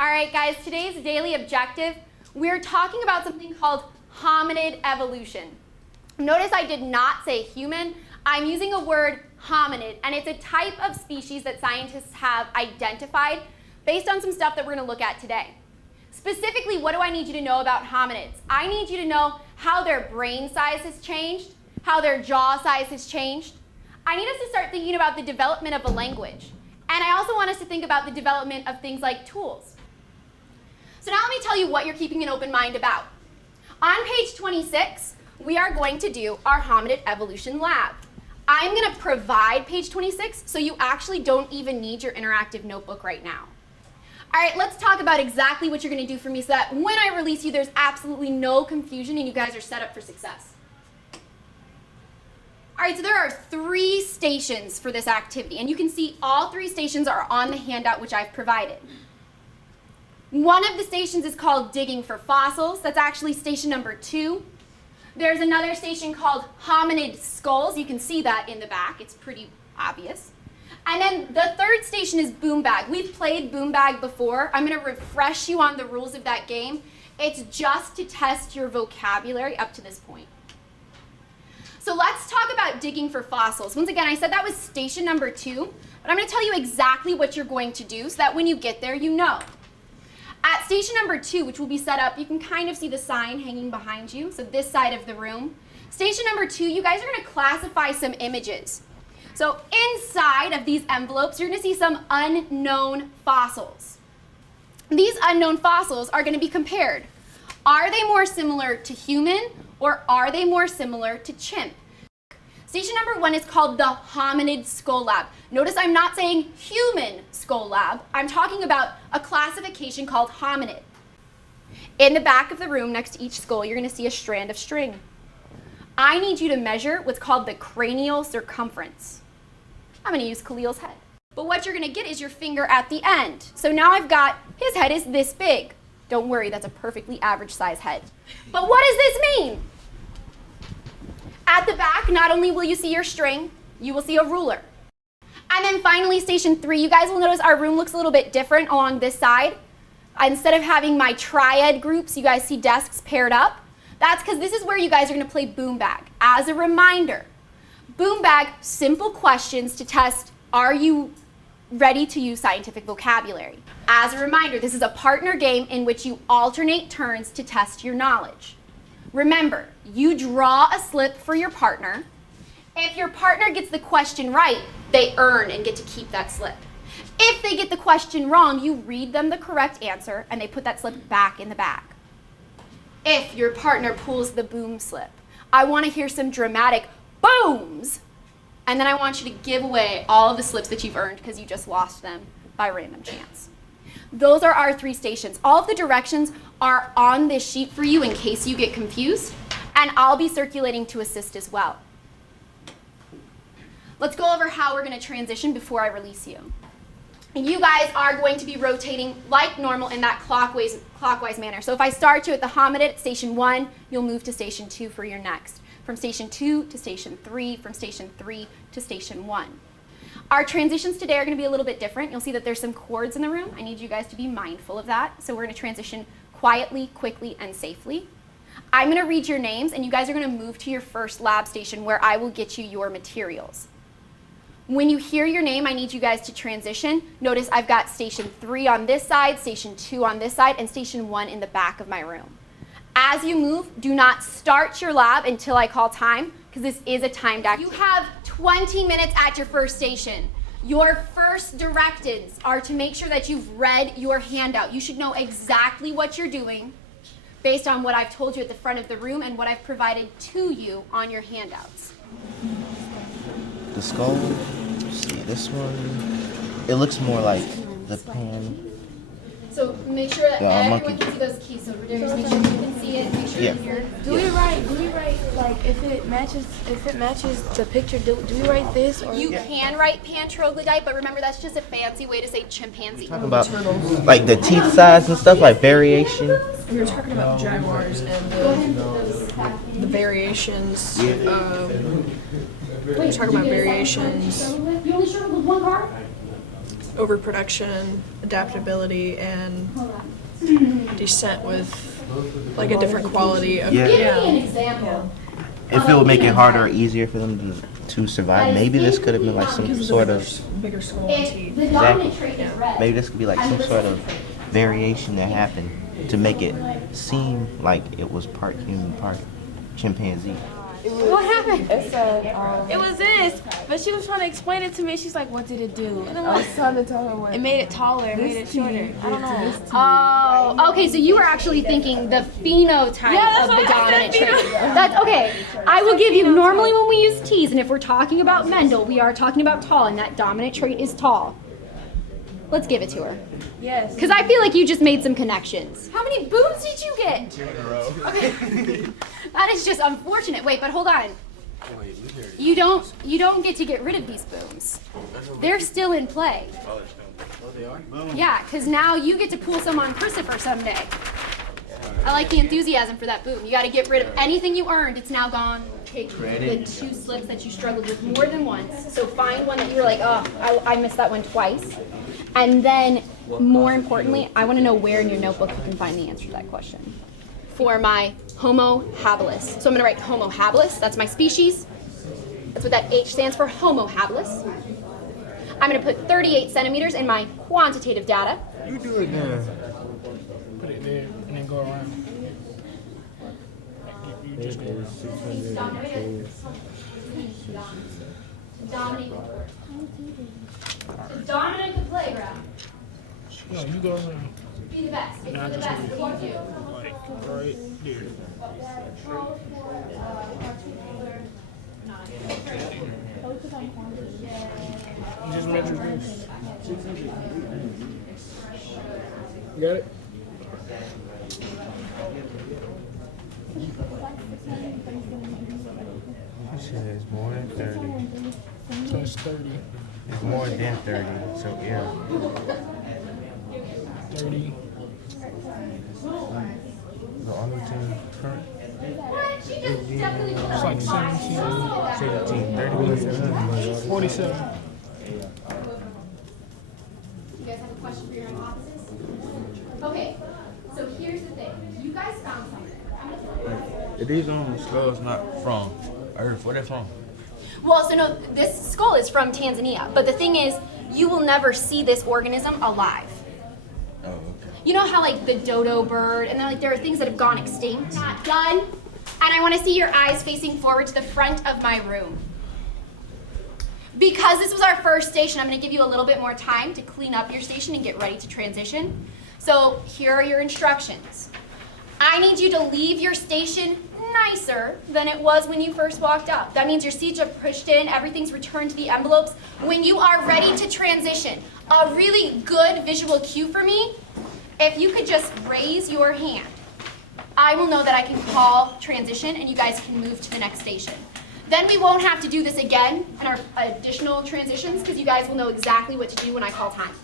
All right, guys, today's daily objective, we're talking about something called hominid evolution. Notice I did not say human. I'm using a word hominid, and it's a type of species that scientists have identified based on some stuff that we're going to look at today. Specifically, what do I need you to know about hominids? I need you to know how their brain size has changed, how their jaw size has changed. I need us to start thinking about the development of a language. And I also want us to think about the development of things like tools. So now let me tell you what you're keeping an open mind about. On page 26, we are going to do our hominid evolution lab. I'm going to provide page 26, so you actually don't even need your interactive notebook right now. All right, let's talk about exactly what you're going to do for me so that when I release you, there's absolutely no confusion and you guys are set up for success. All right, so there are 3 stations for this activity, and you can see all 3 stations are on the handout which I've provided. One of the stations is called digging for fossils. That's actually station number 2. There's another station called hominid skulls. You can see that in the back. It's pretty obvious. And then the 3rd station is boom bag. We've played boom bag before. I'm going to refresh you on the rules of that game. It's just to test your vocabulary up to this point. So let's talk about digging for fossils. Once again, I said that was station number 2, but I'm going to tell you exactly what you're going to do so that when you get there, you know. At station number 2, which will be set up, you can kind of see the sign hanging behind you, so this side of the room. Station number 2, you guys are going to classify some images. So inside of these envelopes, you're going to see some unknown fossils. These unknown fossils are going to be compared. Are they more similar to human, or are they more similar to chimp? Station number 1 is called the hominid skull lab. Notice I'm not saying human skull lab. I'm talking about a classification called hominid. In the back of the room next to each skull, you're going to see a strand of string. I need you to measure what's called the cranial circumference. I'm going to use Khalil's head. But what you're going to get is your finger at the end. So now I've got, his head is this big. Don't worry, that's a perfectly average size head. But what does this mean? At the back, not only will you see your string, you will see a ruler. And then finally, station 3, you guys will notice our room looks a little bit different along this side. Instead of having my triad groups, you guys see desks paired up. That's because this is where you guys are going to play boom bag. As a reminder, boom bag, simple questions to test, are you ready to use scientific vocabulary? As a reminder, this is a partner game in which you alternate turns to test your knowledge. Remember, you draw a slip for your partner. If your partner gets the question right, they earn and get to keep that slip. If they get the question wrong, you read them the correct answer and they put that slip back in the bag. If your partner pulls the boom slip, I want to hear some dramatic booms, and then I want you to give away all of the slips that you've earned because you just lost them by random chance. Those are our 3 stations. All of the directions are on this sheet for you in case you get confused, and I'll be circulating to assist as well. Let's go over how we're going to transition before I release you. And you guys are going to be rotating like normal in that clockwise manner. So if I start you at the hominid at station 1, you'll move to station 2 for your next. From station 2 to station 3, from station 3 to station 1. Our transitions today are going to be a little bit different. You'll see that there's some chords in the room. I need you guys to be mindful of that. So we're going to transition quietly, quickly, and safely. I'm going to read your names, and you guys are going to move to your first lab station where I will get you your materials. When you hear your name, I need you guys to transition. Notice I've got station 3 on this side, station 2 on this side, and station 1 in the back of my room. As you move, do not start your lab until I call time, because this is a timed activity. You have 20 minutes at your first station. Your first directives are to make sure that you've read your handout. You should know exactly what you're doing based on what I've told you at the front of the room and what I've provided to you on your handouts. The skull, see this one, it looks more like the pan. So make sure that everyone can see those keys. So Darius, make sure you can see it. Make sure you hear. Do we write like if it matches the picture? Do we write this? Or You can write pan troglodyte, but remember that's just a fancy way to say chimpanzee. Talking about like the teeth size and stuff, like variation. we were talking about the jaguars and the variations. We were talking about variations. You only showed with one card? overproduction, adaptability, and descent with like a different quality of Yeah. Give me an example. If it would make it harder or easier for them to survive, maybe this could have been like some sort of, bigger skull and If teeth. the dominant trait is red. maybe this could be like some sort of variation that happened to make it seem like it was part human, part chimpanzee. What happened? It said, It was this, but she was trying to explain it to me. She's like, "What did it do?" And I'm I was like, trying to tell her what. "It made it taller. It made it shorter." I don't know. Oh, okay. So you were actually thinking the phenotype of the dominant trait. That's okay. I will give you. Normally, when we use T's, and if we're talking about Mendel, we are talking about tall, and that dominant trait is tall. Let's give it to her. Yes. Because I feel like you just made some connections. How many boobs did you get? 2 in a row. Okay. That is just unfortunate. Wait, but hold on. You don't get to get rid of these booms. They're still in play. Oh, they are? Yeah, because now you get to pull some on Christopher someday. I like the enthusiasm for that boom. You got to get rid of anything you earned. It's now gone. Take the 2 slips that you struggled with more than once. So find one that you were like, oh, I missed that one twice. And then, more importantly, I want to know where in your notebook you can find the answer to that question. For my Homo habilis. So I'm going to write Homo habilis. That's my species. That's what that H stands for, Homo habilis. I'm going to put 38 centimeters in my quantitative data. You do it then. Put it there and then go around. You just go around. Dominate the playground. No, you go around. Be the best. Be the best. What do you do? Like right there. You just measure this. You got it? She says more than 30. So it's 30. It's more than 30, so yeah. 30. The only thing current What? She just definitely put It's like 17. 17, 47. You guys have a question for your hypothesis? Okay, so here's the thing. You guys found something. I'm gonna tell you. If these skulls not from Earth, where they from? Well, so no, this skull is from Tanzania, but the thing is, you will never see this organism alive. Oh, okay. You know how like the dodo bird, and there are things that have gone extinct? Not done. And I want to see your eyes facing forward to the front of my room. Because this was our first station, I'm going to give you a little bit more time to clean up your station and get ready to transition. So here are your instructions. I need you to leave your station nicer than it was when you first walked out. That means your seats are pushed in, everything's returned to the envelopes. When you are ready to transition, a really good visual cue for me, if you could just raise your hand, I will know that I can call transition and you guys can move to the next station. Then we won't have to do this again in our additional transitions because you guys will know exactly what to do when I call time.